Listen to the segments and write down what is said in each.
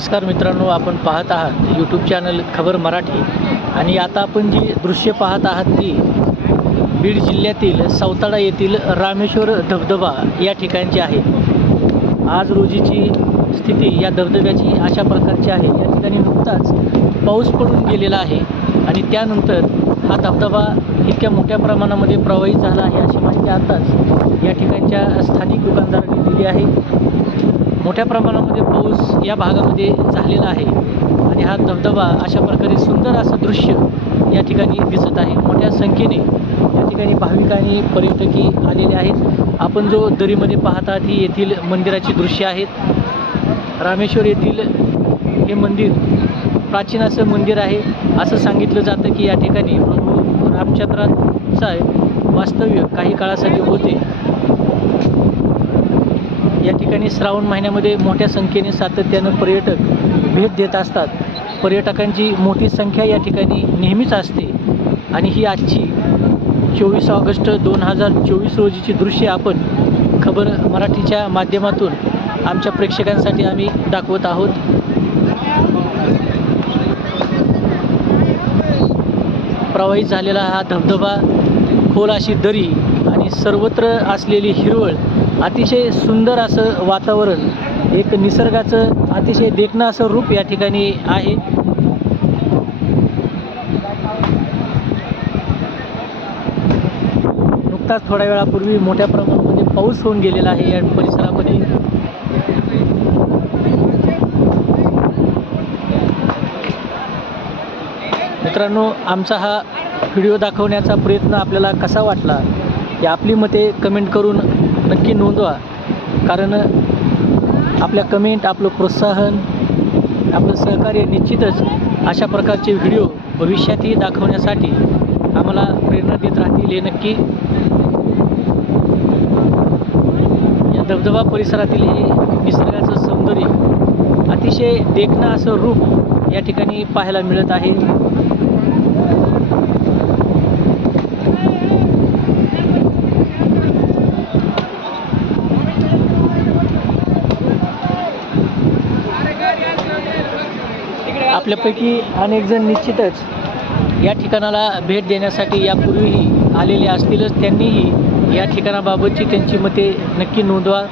नमस्कार मित्रांनो आपण पाहत आहात यूट्यूब चॅनल खबर मराठी. आणि आता आपण जी दृश्य पाहत आहात ती बीड जिल्ह्यातील सावताडा येथील रामेश्वर धबधबा या ठिकाणची आहे. आज रोजीची स्थिती या धबधब्याची अशा प्रकारची आहे. या ठिकाणी नुकताच पाऊस पडून गेलेला आहे आणि त्यानंतर हा धबधबा इतक्या मोठ्या प्रमाणामध्ये प्रवाहित झाला आहे अशी माहिती आताच या ठिकाणच्या स्थानिक दुकानदारांनी दिली आहे. मोठ्या प्रमाणामध्ये पाऊस या भागामध्ये झालेला आहे. आणि हा धबधबा अशा प्रकारे सुंदर असं दृश्य या ठिकाणी दिसत आहे. मोठ्या संख्येने या ठिकाणी भाविक आणि पर्यटकी आलेले आहेत. आपण जो दरीमध्ये पाहतात ही येथील मंदिराची दृश्य आहेत रामेश्वर येथील हे मंदिर प्राचीन असं मंदिर आहे. असं सांगितलं जातं की या ठिकाणी प्रभू रामचंद्रांचा वास्तव्य काही काळासाठी होते. या ठिकाणी श्रावण महिन्यामध्ये मोठ्या संख्येने सातत्यानं पर्यटक भेट देत असतात. पर्यटकांची मोठी संख्या या ठिकाणी नेहमीच असते. आणि ही आजची चोवीस ऑगस्ट दोन हजार चोवीस रोजीची दृश्ये आपण खबर मराठीच्या माध्यमातून आमच्या प्रेक्षकांसाठी आम्ही दाखवत आहोत. प्रवाहित झालेला हा धबधबा खोल अशी दरी आणि सर्वत्र असलेली हिरवळ अतिशय सुंदर असं वातावरण एक निसर्गाचं अतिशय देखणं असं रूप या ठिकाणी आहे. नुकताच थोड्या वेळापूर्वी मोठ्या प्रमाणामध्ये पाऊस होऊन गेलेला आहे या परिसरामध्ये. मित्रांनो आमचा हा व्हिडिओ दाखवण्याचा प्रयत्न आपल्याला कसा वाटला की आपली मते कमेंट करून नक्की नोंदवा. कारण आपल्या कमेंट आपलं प्रोत्साहन आपलं सहकार्य निश्चितच अशा प्रकारचे व्हिडिओ भविष्यातही दाखवण्यासाठी आम्हाला प्रेरणा देत राहतील हे नक्की. या धबधबा परिसरातील हे निसर्गाचं सौंदर्य अतिशय देखणं असं रूप या ठिकाणी पाहायला मिळत आहे. आपल्यापैकी अनेक जण निश्चितच या ठिकाणाला भेट देण्यासाठी यापूर्वीही आलेले असतीलच त्यांनीही या ठिकाणाबाबतची त्यांची मते नक्की नोंदवा.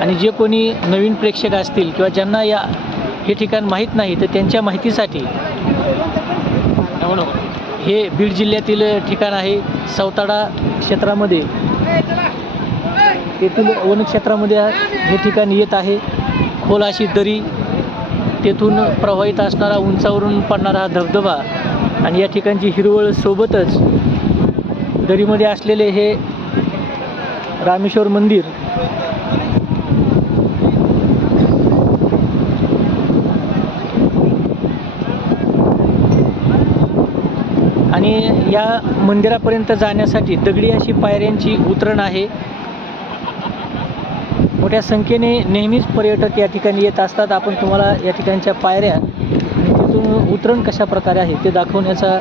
आणि जे कोणी नवीन प्रेक्षक असतील किंवा ज्यांना या हे ठिकाण माहीत नाही तर त्यांच्या माहितीसाठी हे बीड जिल्ह्यातील ठिकाण आहे सावताडा क्षेत्रामध्ये. तेथील वनक्षेत्रामध्ये हे ठिकाण येत आहे. खोल अशी दरी तेथून प्रवाहित असणारा उंचावरून पडणारा हा धबधबा आणि या ठिकाणची हिरवळ सोबतच दरीमध्ये असलेले हे रामेश्वर मंदिर. आणि या मंदिरापर्यंत जाण्यासाठी दगडी अशी पायऱ्यांची उतरण आहे. मोठ्या संख्येने नेहमीच पर्यटक या ठिकाणी येत असतात. आपण तुम्हाला या ठिकाणच्या पायऱ्या तिथून उतरण कशा प्रकारे आहे ते दाखवण्याचा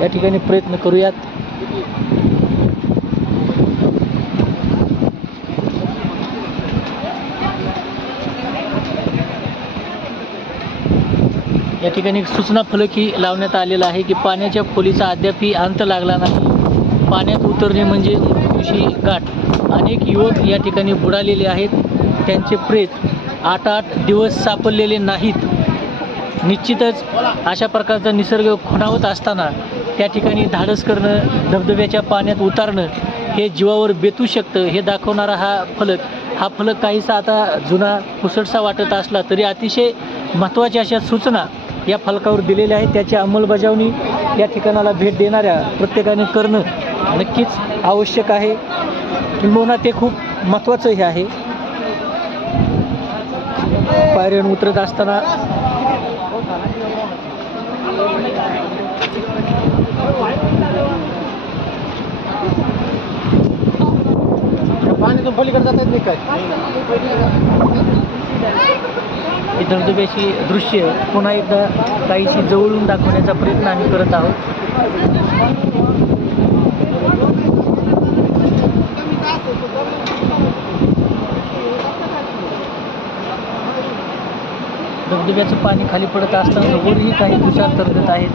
या ठिकाणी प्रयत्न करूयात. या ठिकाणी एक सूचना फलकी लावण्यात आलेला आहे की पाण्याच्या खोलीचा अद्यापही अंत लागला नाही. पाण्यात उतरणे म्हणजे मृत्यूशी गाठ अनेक युवक या ठिकाणी बुडालेले आहेत. त्यांचे प्रेत आठ आठ दिवस सापडलेले नाहीत. निश्चितच अशा प्रकारचा निसर्ग खुणावत असताना त्या ठिकाणी धाडस करणं धबधब्याच्या पाण्यात उतारणं हे जीवावर बेतू शकतं हे दाखवणारा हा फलक. हा फलक काहीसा आता जुना पुसटसा वाटत असला तरी अतिशय महत्त्वाच्या अशा सूचना या फलकावर दिलेल्या आहेत. त्याची अंमलबजावणी या ठिकाणाला भेट देणाऱ्या प्रत्येकाने करणं नक्कीच आवश्यक आहे. किंबहुना ते खूप महत्त्वाचं हे आहे. पायऱ्यान उतरत असताना पाण्यातून पलीकडे जाता नाही काय? ही धबधब्याची दृश्य पुन्हा एकदा काहीशी जवळून दाखवण्याचा प्रयत्न आम्ही करत आहोत. धबधब्याचं पाणी खाली पडत असताना वरही काही तुषार तरंगत आहेत.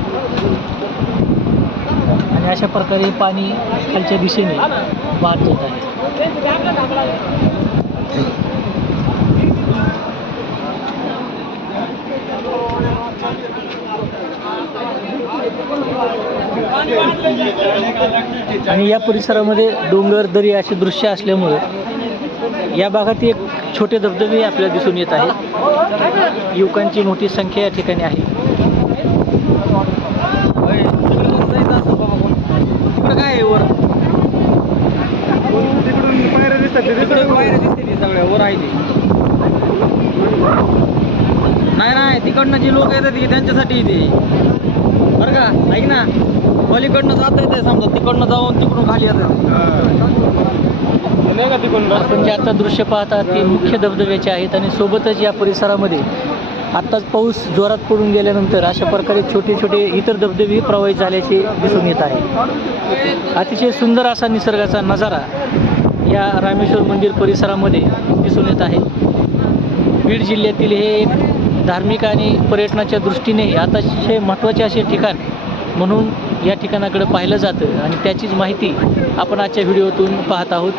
आणि अशा प्रकारे पाणी खालच्या दिशेने वाहत जात आहे. आणि या परिसरामध्ये डोंगर दरी असे दृश्य असल्यामुळे या भागात एक छोटे धबधबे आपल्याला दिसून येत आहेत. युवकांची मोठी संख्या या ठिकाणी आहे. तिकडं काय आहे वर? पायऱ्या दिसते सगळ्या वर आहे नाही नाही तिकडनं जी लोक येतात त्यांच्यासाठी इथे. बरं का? ऐक ना. पलीकडनं जात येते समजा तिकडनं जाऊन तिकडून खाली येतात. आपण जे आता दृश्य पाहतात ते मुख्य धबधब्याचे आहेत आणि सोबतच या परिसरामध्ये आत्ताच पाऊस जोरात पडून गेल्यानंतर अशा प्रकारे छोटे छोटे इतर धबधबेही प्रवाहित झाल्याचे दिसून येत आहे. अतिशय सुंदर असा निसर्गाचा नजारा या रामेश्वर मंदिर परिसरामध्ये दिसून येत आहे. बीड जिल्ह्यातील हे एक धार्मिक आणि पर्यटनाच्या दृष्टीने अतिशय महत्त्वाचे असे ठिकाण म्हणून या ठिकाणाकडे पाहिलं जातं आणि त्याचीच माहिती आपण आजच्या व्हिडिओतून पाहत आहोत.